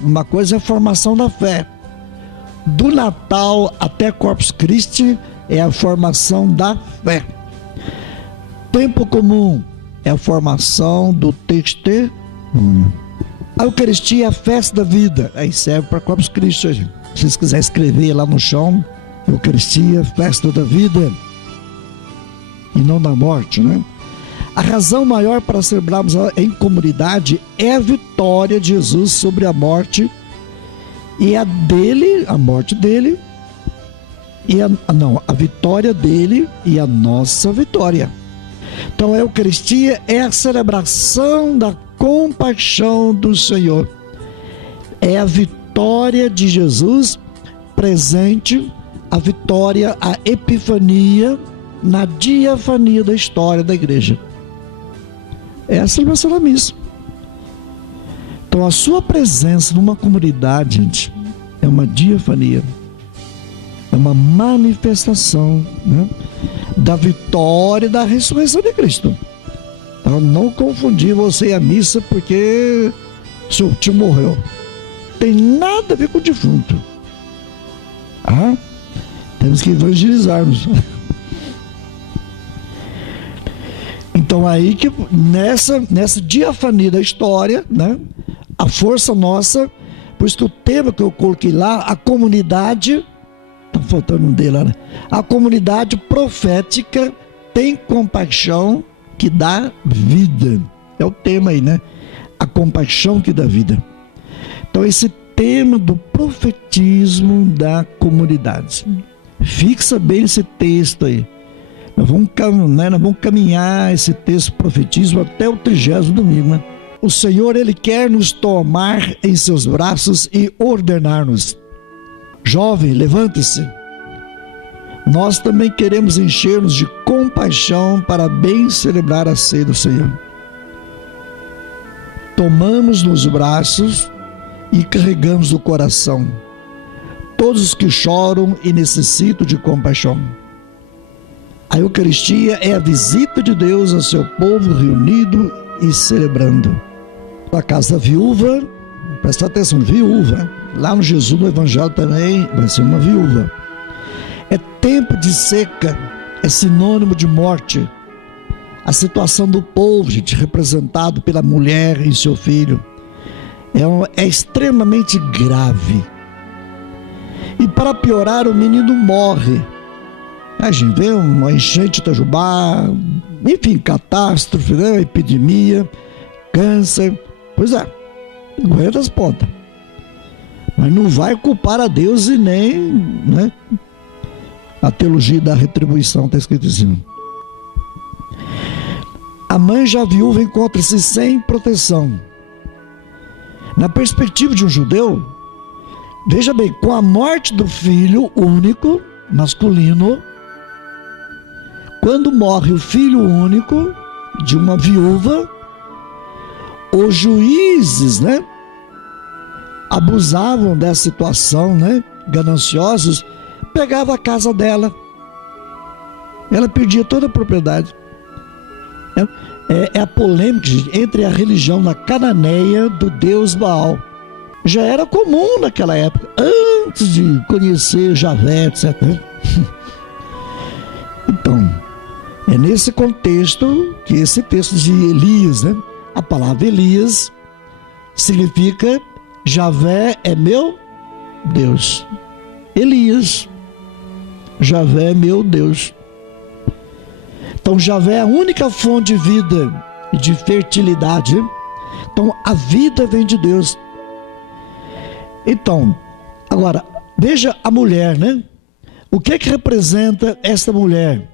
Uma coisa é a formação da fé. Do Natal até Corpus Christi é a formação da fé. Tempo comum é a formação do testemunho. A Eucaristia é a festa da vida. Aí serve para Corpus Christi. Se vocês quiserem escrever lá no chão, Eucaristia, festa da vida e não da morte, né? A razão maior para celebrarmos em comunidade é a vitória de Jesus sobre a morte e a morte dele, e a vitória dele e a nossa vitória. Então a Eucaristia é a celebração da compaixão do Senhor. É a vitória de Jesus presente, a vitória, a epifania na diafania da história da igreja. É a celebração da missa. Então a sua presença numa comunidade, gente, é uma diafania, é uma manifestação, né, da vitória da ressurreição de Cristo. Então não confundir você e a missa porque seu tio morreu. Tem nada a ver com o defunto. Temos que evangelizarmos. Então aí que nessa diafania da história, né, a força nossa, por isso que o tema que eu coloquei lá, a comunidade, tá faltando um dele lá, né? A comunidade profética tem compaixão que dá vida. É o tema aí, né? A compaixão que dá vida. Então esse tema do profetismo da comunidade. Fixa bem esse texto aí. Nós vamos caminhar esse texto profetismo até o 30º domingo, né? O Senhor, Ele quer nos tomar em seus braços e ordenar-nos. Jovem, levante-se. Nós também queremos encher-nos de compaixão para bem celebrar a ceia do Senhor. Tomamos nos braços e carregamos o coração todos os que choram e necessitam de compaixão. A Eucaristia é a visita de Deus ao seu povo reunido e celebrando. A casa da viúva, presta atenção, viúva, lá no Jesus do Evangelho também vai ser uma viúva. É tempo de seca, é sinônimo de morte. A situação do povo, gente, representado pela mulher e seu filho, é extremamente grave. E para piorar, o menino morre. A gente vê uma enchente de Itajubá, enfim, catástrofe, né? Epidemia, câncer. Pois é, aguenta as pontas. Mas não vai culpar a Deus e nem, né, a teologia da retribuição, está escrito assim. A mãe já viúva encontra-se sem proteção. Na perspectiva de um judeu, veja bem, com a morte do filho único, masculino, quando morre o filho único de uma viúva, os juízes, né, abusavam dessa situação, né, gananciosos, pegavam a casa dela, ela perdia toda a propriedade. É a polêmica entre a religião da cananeia do deus Baal. Já era comum naquela época, antes de conhecer Javé, etc. Então, é nesse contexto que esse texto de Elias, né? A palavra Elias significa Javé é meu Deus. Elias, Javé é meu Deus. Então Javé é a única fonte de vida e de fertilidade. Então a vida vem de Deus. Então, agora, veja a mulher, né? O que representa esta mulher?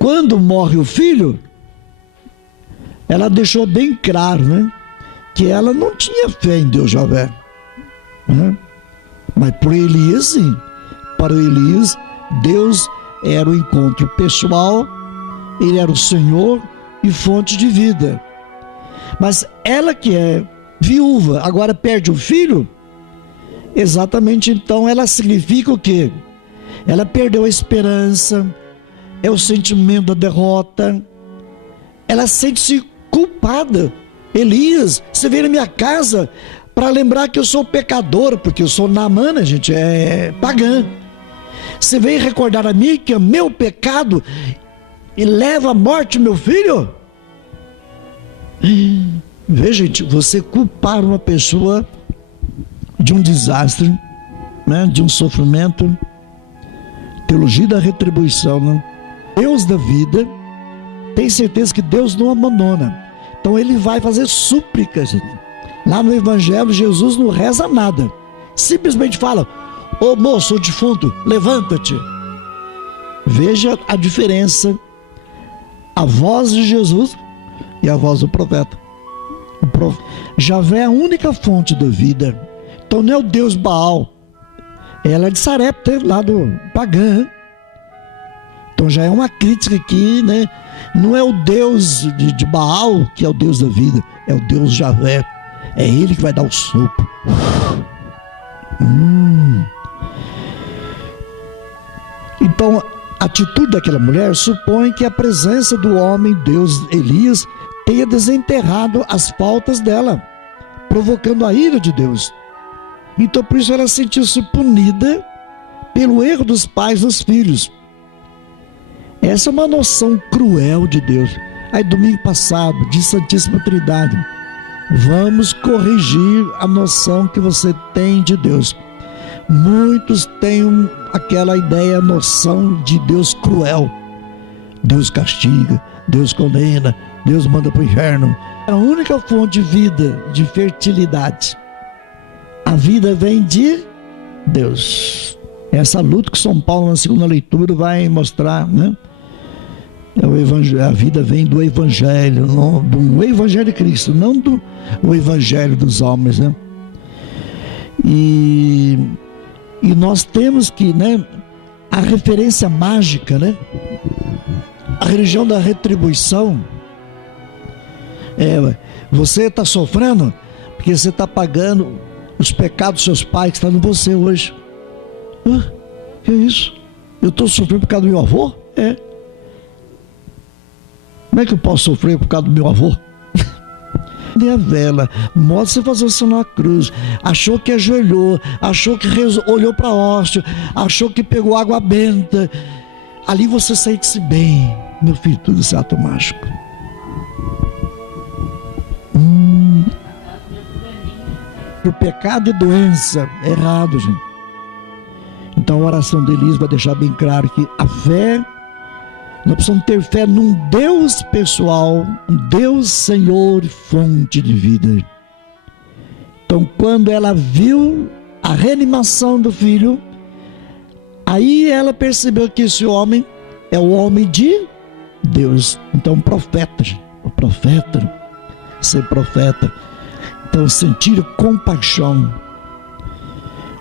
Quando morre o filho, ela deixou bem claro, né, que ela não tinha fé em Deus Javé, né? Mas para Elias, sim. Para Elias, Deus era o encontro pessoal, Ele era o Senhor e fonte de vida. Mas ela que é viúva, agora perde o filho, exatamente, então ela significa o quê? Ela perdeu a esperança, é o sentimento da derrota, ela sente-se culpada. Elias, você veio na minha casa para lembrar que eu sou pecador, porque eu sou Naamã, gente, é pagã. Você vem recordar a mim que é meu pecado e leva à morte meu filho? Veja, gente, você culpar uma pessoa de um desastre, né, de um sofrimento, teologia da retribuição, né? Deus da vida, tem certeza que Deus não abandona. Então ele vai fazer súplicas. Lá no Evangelho, Jesus não reza nada. Simplesmente fala: ô moço, o defunto, levanta-te. Veja a diferença. A voz de Jesus e a voz do profeta. Javé é a única fonte da vida. Então não é o Deus Baal. Ela é de Sarepta, lá do pagã. Então já é uma crítica aqui, né? Não é o Deus de Baal que é o Deus da vida, é o Deus Javé. É Ele que vai dar o sopro. Então a atitude daquela mulher supõe que a presença do homem Deus Elias tenha desenterrado as faltas dela, provocando a ira de Deus. Então por isso ela sentiu-se punida pelo erro dos pais nos filhos. Essa é uma noção cruel de Deus. Aí domingo passado, de Santíssima Trindade, vamos corrigir a noção que você tem de Deus. Muitos têm aquela ideia, noção de Deus cruel. Deus castiga, Deus condena, Deus manda para o inferno. A única fonte de vida, de fertilidade, a vida vem de Deus. Essa luta que São Paulo na segunda leitura vai mostrar, né? A vida vem do Evangelho, do Evangelho de Cristo, não do Evangelho dos homens, né? E nós temos que, né, a referência mágica, né? A religião da retribuição. Você está sofrendo porque você está pagando os pecados dos seus pais que estão em você hoje. Que é isso? Eu estou sofrendo por causa do meu avô? Como é que eu posso sofrer por causa do meu avô? Dê a vela, mostra você fazer o sinal na cruz. Achou que ajoelhou, achou que olhou para a hóstia, achou que pegou água benta. Ali você sente-se bem. Meu filho, tudo isso é ato mágico. O pecado e doença é errado, gente. Então a oração de Elias vai deixar bem claro que a fé, nós precisamos ter fé num Deus pessoal, um Deus Senhor e fonte de vida. Então quando ela viu a reanimação do filho, aí ela percebeu que esse homem é o homem de Deus. Então profeta, ser profeta. Então sentir compaixão.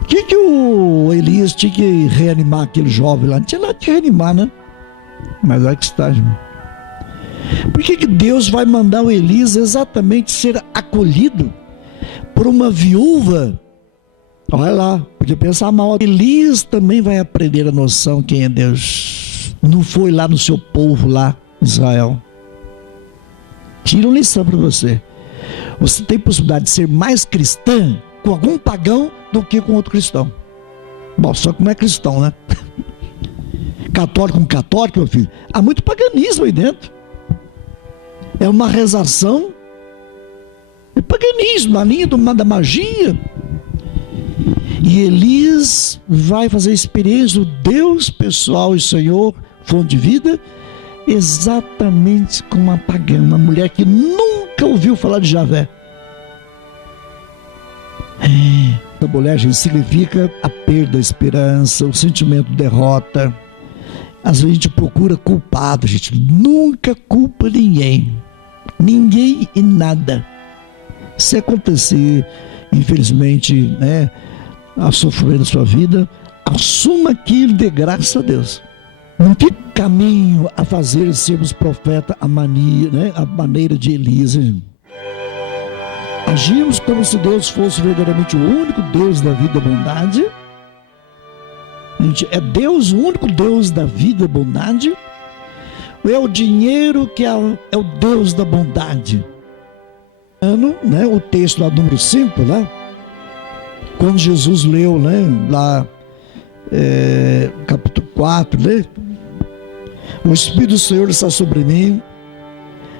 O que o Elias tinha que reanimar aquele jovem lá? Não tinha nada que reanimar, né? Mas olha que está, irmão. Por que Deus vai mandar o Elias exatamente ser acolhido por uma viúva? Olha lá, podia pensar mal. Elias também vai aprender a noção quem é Deus. Não foi lá no seu povo, lá, Israel. Tira uma lição para você. Você tem possibilidade de ser mais cristã com algum pagão do que com outro cristão. Bom, só que não é cristão, né? Católico com católico, meu filho, há muito paganismo aí dentro. É uma rezação, é paganismo, na linha da magia. E Elias vai fazer a experiência do Deus pessoal e Senhor, fonte de vida, exatamente como uma pagã, uma mulher que nunca ouviu falar de Javé. A mulher, gente, significa a perda da esperança, o sentimento de derrota. Às vezes a gente procura culpado, gente. Nunca culpa ninguém e nada. Se acontecer, infelizmente, né, a sofrer na sua vida, assuma aquilo de graça a Deus. Não tem caminho a fazer sermos profeta a maneira de Elias. Agimos como se Deus fosse verdadeiramente o único Deus da vida e bondade. Gente, é Deus o único Deus da vida e bondade? Ou é o dinheiro que é o Deus da bondade? O texto lá número 5, né? Quando Jesus leu, né, lá, capítulo 4, né? O Espírito do Senhor está sobre mim.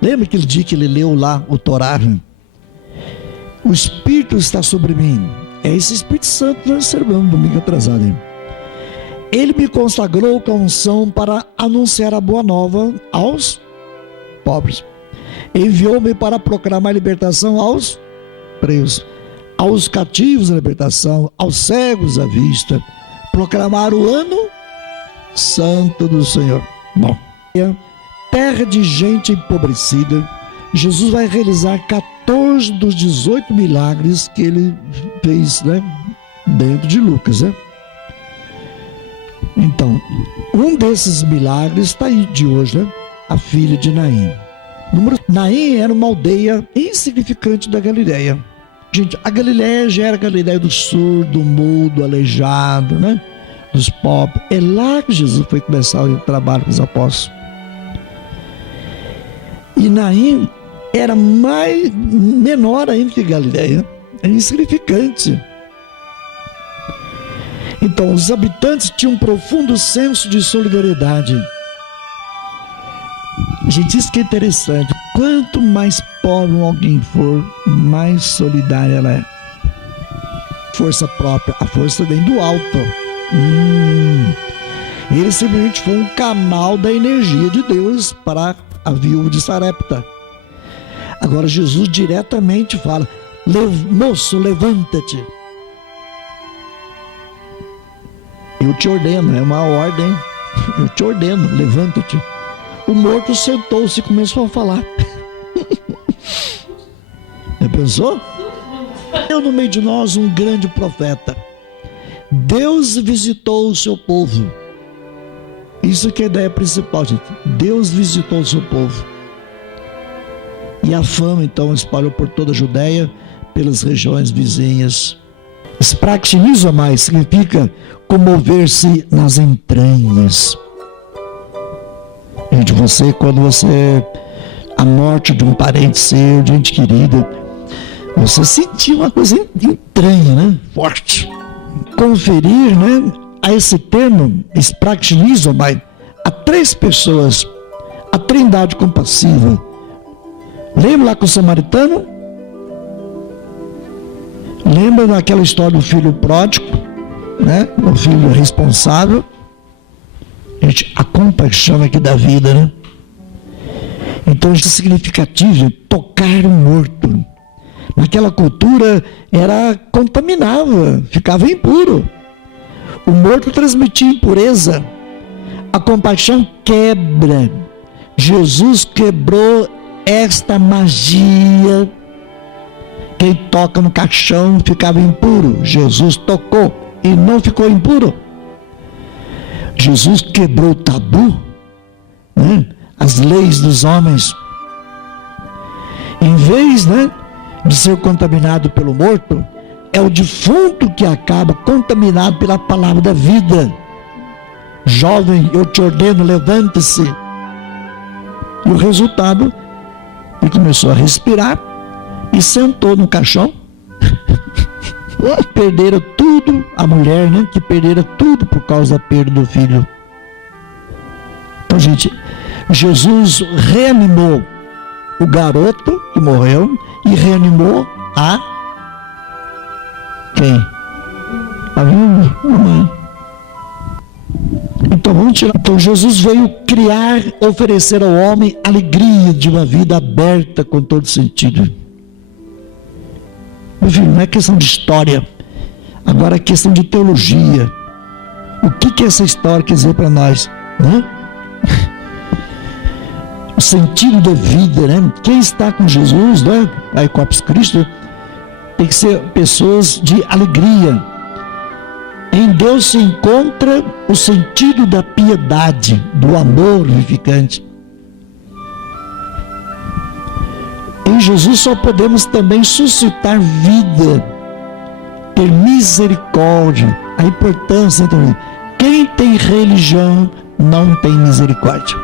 Lembra aquele dia que ele leu lá o Torá? O Espírito está sobre mim. É esse Espírito Santo que nós celebramos domingo atrasado, hein? Ele me consagrou com a unção para anunciar a boa nova aos pobres. Enviou-me para proclamar libertação aos presos, aos cativos a libertação, aos cegos a vista, proclamar o ano santo do Senhor. Bom, terra de gente empobrecida, Jesus vai realizar 14 dos 18 milagres que ele fez, né, dentro de Lucas, né? Então, um desses milagres está aí de hoje, né? A filha de Naim. Naim era uma aldeia insignificante da Galileia. Gente, a Galileia já era a Galileia do surdo, do mudo, aleijado, né? Dos pobres. É lá que Jesus foi começar o trabalho com os apóstolos. E Naim era menor ainda que Galileia. É insignificante. Então, os habitantes tinham um profundo senso de solidariedade. Gente, isso que é interessante. Quanto mais pobre alguém for, mais solidária ela é. Força própria, a força vem do alto. Ele simplesmente foi um canal da energia de Deus para a viúva de Sarepta. Agora Jesus diretamente fala: moço, levanta-te. Eu te ordeno, é uma ordem. Eu te ordeno, levanta-te. O morto sentou-se e começou a falar. Já pensou? Eu no meio de nós um grande profeta. Deus visitou o seu povo. Isso que é a ideia principal, gente. Deus visitou o seu povo. E a fama então espalhou por toda a Judéia, pelas regiões vizinhas. Spraxinizomai significa comover-se nas entranhas. Gente, quando a morte de um parente seu, de gente querida, você sentiu uma coisa estranha, né? Forte. Conferir, né, a esse termo, spraxinizomai, a 3 pessoas, a trindade compassiva. Lembra lá com o samaritano? Lembra daquela história do filho pródigo, né? O filho responsável. Gente, a compaixão aqui da vida, né? Então isso é significativo, tocar o morto. Naquela cultura contaminava, ficava impuro. O morto transmitia impureza. A compaixão quebra. Jesus quebrou esta magia. Quem toca no caixão ficava impuro. Jesus tocou e não ficou impuro. Jesus quebrou o tabu, né? As leis dos homens. Em vez, né, de ser contaminado pelo morto, é o defunto que acaba contaminado pela palavra da vida. Jovem, eu te ordeno, levante-se. E o resultado, ele começou a respirar e sentou no caixão. Perderam tudo, a mulher, né, que perderam tudo por causa da perda do filho. Então, gente, Jesus reanimou o garoto que morreu e reanimou quem? A viúva, a mãe. Então vamos tirar. Então Jesus veio criar, oferecer ao homem alegria de uma vida aberta com todo sentido. Meu filho, não é questão de história, agora é questão de teologia. O que essa história quer dizer para nós, né? O sentido da vida, né? Quem está com Jesus, né? Aí Corpus Christi, tem que ser pessoas de alegria. Em Deus se encontra o sentido da piedade, do amor vivificante. Em Jesus só podemos também suscitar vida, ter misericórdia. A importância também. Quem tem religião não tem misericórdia.